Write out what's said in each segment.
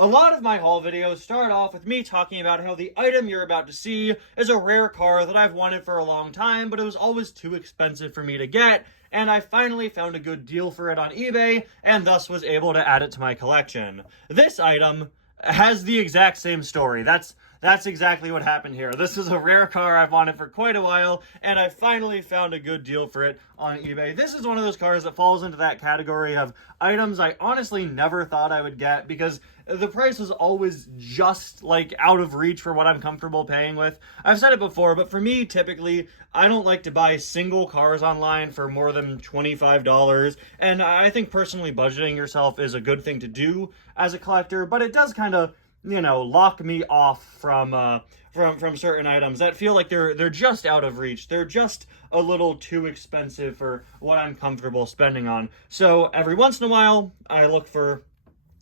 A lot of my haul videos start off with me talking about how the item you're about to see is a rare car that I've wanted for a long time, but it was always too expensive for me to get, and I finally found a good deal for it on eBay, and thus was able to add it to my collection. This item has the exact same story. That's exactly what happened here. This is a rare car I've wanted for quite a while, and I finally found a good deal for it on eBay. This is one of those cars that falls into that category of items I honestly never thought I would get because the price was always just like out of reach for what I'm comfortable paying with. I've said it before, but for me, typically, I don't like to buy single cars online for more than $25. And I think personally budgeting yourself is a good thing to do as a collector, but it does kind of, lock me off from certain items that feel like they're just out of reach. They're just a little too expensive for what I'm comfortable spending on. So every once in a while, I look for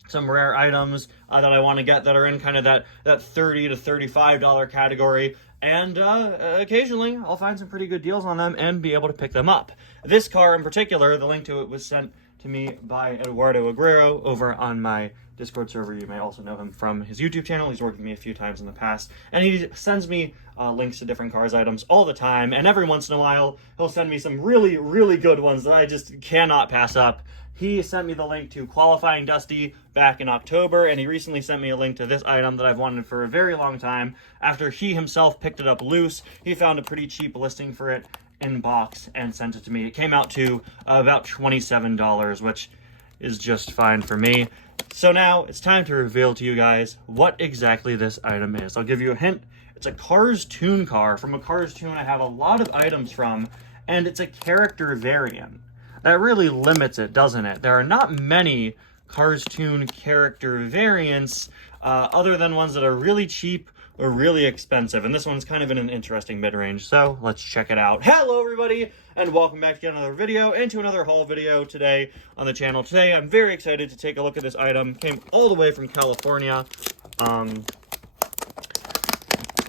some rare items that I want to get that are in kind of that $30 to $35 category. And occasionally, I'll find some pretty good deals on them and be able to pick them up. This car in particular, the link to it was sent to me by Eduardo Aguero over on my Discord server. You may also know him from his YouTube channel. He's worked with me a few times in the past. And he sends me links to different cars items all the time. And every once in a while, he'll send me some really, really good ones that I just cannot pass up. He sent me the link to Qualifying Dusty back in October, and he recently sent me a link to this item that I've wanted for a very long time. After he himself picked it up loose, he found a pretty cheap listing for it in box and sent it to me. It came out to about $27, which is just fine for me. So now it's time to reveal to you guys what exactly this item is. I'll give you a hint. It's a Cars Toon car. From a Cars Toon I have a lot of items from, and it's a character variant. That really limits it, doesn't it? There are not many Cars Toon character variants other than ones that are really cheap or really expensive. And this one's kind of in an interesting mid-range. So let's check it out. Hello, everybody, and welcome back to another video and to another haul video today on the channel. Today, I'm very excited to take a look at this item. Came all the way from California. I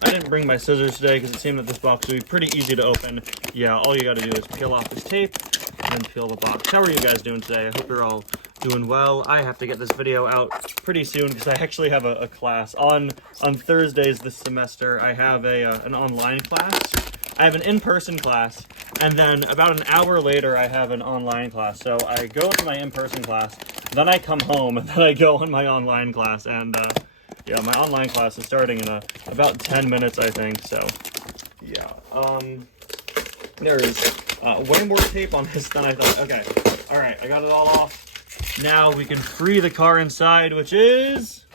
didn't bring my scissors today because it seemed that this box would be pretty easy to open. Yeah, all you got to do is peel off this tape and then peel the box. How are you guys doing today? I hope you're all doing well. I have to get this video out pretty soon because I actually have a class on Thursdays this semester. I have an online class. I have an in-person class, and then about an hour later I have an online class. So I go to my in-person class, then I come home, and then I go on my online class. And yeah, my online class is starting in about 10 minutes, I think. So yeah, there is way more tape on this than I thought. Okay, all right, I got it all off. Now we can free the car inside, which is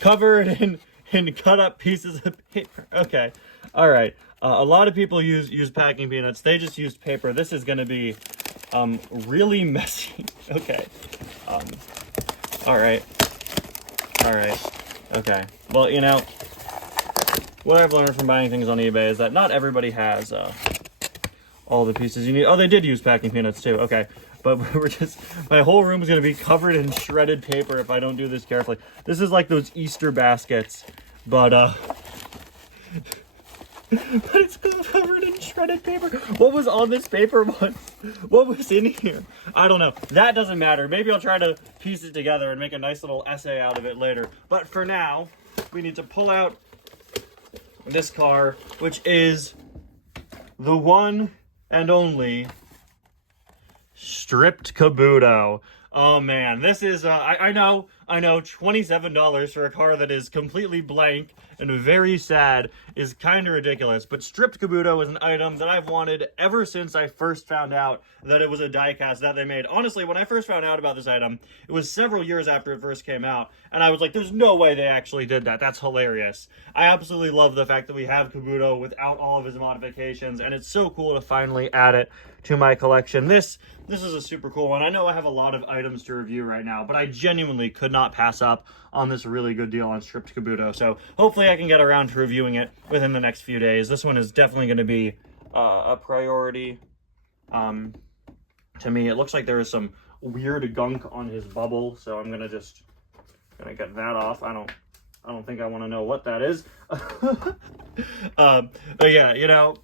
covered in cut up pieces of paper. Okay, all right. A lot of people use packing peanuts. They just used paper. This is going to be really messy. Okay. All right. Okay. Well, what I've learned from buying things on eBay is that not everybody has all the pieces you need. Oh, they did use packing peanuts too. Okay. But my whole room is going to be covered in shredded paper if I don't do this carefully. This is like those Easter baskets, but it's covered in shredded paper. What was on this paper once? What was in here? I don't know. That doesn't matter. Maybe I'll try to piece it together and make a nice little essay out of it later. But for now, we need to pull out this car, which is the one and only Stripped Kabuto. Oh man, this is, I know, $27 for a car that is completely blank and very sad is kind of ridiculous, but Stripped Kabuto is an item that I've wanted ever since I first found out that it was a diecast that they made. Honestly, when I first found out about this item, it was several years after it first came out, and I was like, there's no way they actually did that. That's hilarious. I absolutely love the fact that we have Kabuto without all of his modifications, and it's so cool to finally add it to my collection. This is a super cool one. I know I have a lot of items to review right now, but I genuinely could not pass up on this really good deal on Stripped Kabuto. So hopefully I can get around to reviewing it within the next few days. This one is definitely going to be a priority to me. It looks like there is some weird gunk on his bubble, so I'm gonna get that off. I don't think I want to know what that is. But yeah,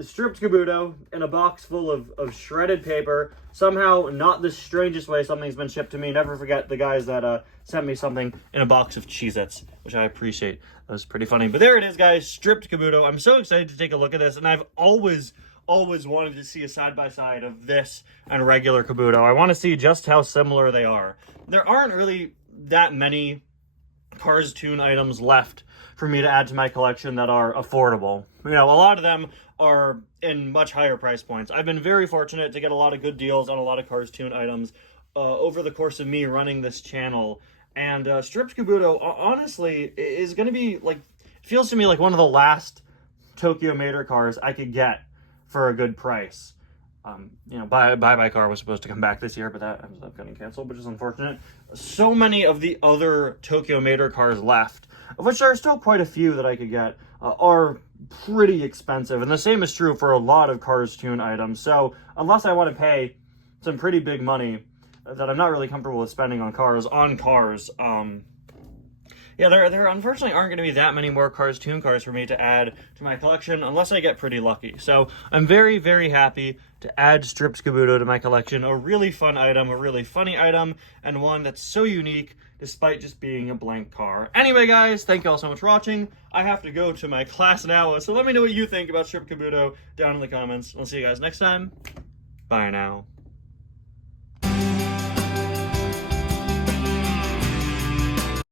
stripped Kabuto in a box full of shredded paper. Somehow, not the strangest way something's been shipped to me. Never forget the guys that sent me something in a box of Cheez-Its, which I appreciate. That was pretty funny. But there it is, guys, stripped Kabuto. I'm so excited to take a look at this, and I've always wanted to see a side-by-side of this and regular Kabuto. I want to see just how similar they are. There aren't really that many Cars Tune items left for me to add to my collection that are affordable. You know, a lot of them are in much higher price points. I've been very fortunate to get a lot of good deals on a lot of Cars Tune items over the course of me running this channel. And stripped Kabuto, honestly, is going to be, like, feels to me like one of the last Tokyo Mater cars I could get for a good price. You know, Bye Car was supposed to come back this year, but that ended up getting canceled, which is unfortunate. So many of the other Tokyo Mater cars left, of which there are still quite a few that I could get, are pretty expensive. And the same is true for a lot of Cars Tune items. So unless I want to pay some pretty big money that I'm not really comfortable with spending on cars, yeah, there unfortunately aren't going to be that many more Cars Tune cars for me to add to my collection unless I get pretty lucky. So I'm very, very happy to add stripped Kabuto to my collection. A really fun item, a really funny item, and one that's so unique despite just being a blank car. Anyway, guys, thank you all so much for watching. I have to go to my class now, so let me know what you think about stripped Kabuto down in the comments. I'll see you guys next time. Bye now.